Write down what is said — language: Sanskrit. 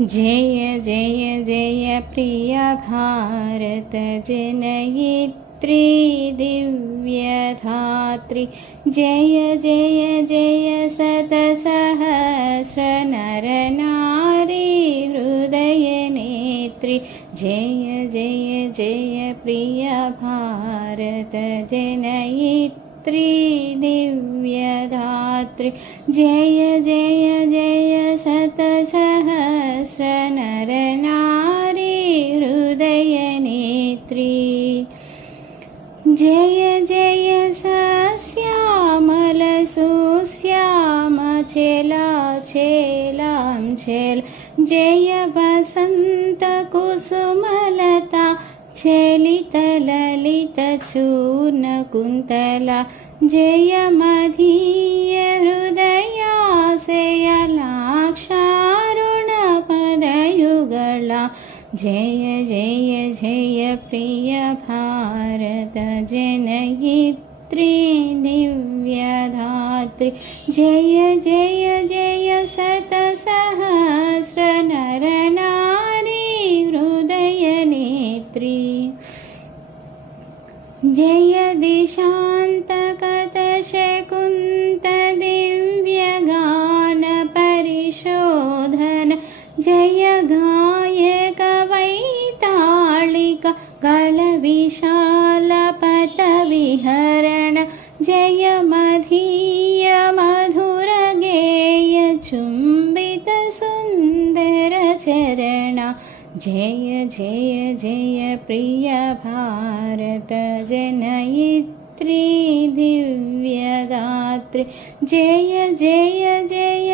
जय जय जय प्रिय भारत जनयित्री दिव्यधात्री। जय जय जय शतसहस्र नर नारी हृदय नेत्री। जय जय जय प्रिय भारत जनयित्री दिव्यधात्री। जय जय जय शतसहस्र नर नारी हृदय नेत्री। जय जय सश्यामल सुश्याम छेला छेलां छेल। जय वसंत कुसुमलता छलित ललित चूर्ण कुन्तला। जय मदीय हृदयाशयलाक्षारुण पदयुगला। जय जय जय प्रिय भारत जनयित्री दिव्यधात्री। जय जय जय शतसहस्र नर नारी हृदय नेत्री। जय दिशान्तगतशकुन्त दिव्यगान परिशोधन। जय गायक वैताళिक गलविशाल पथविहरण। जय मदीय मधुर गेय चुम्बित सुन्दर चरण। जय जय जय प्रिय भारत जनयित्री दिव्यधात्री। जय जय जय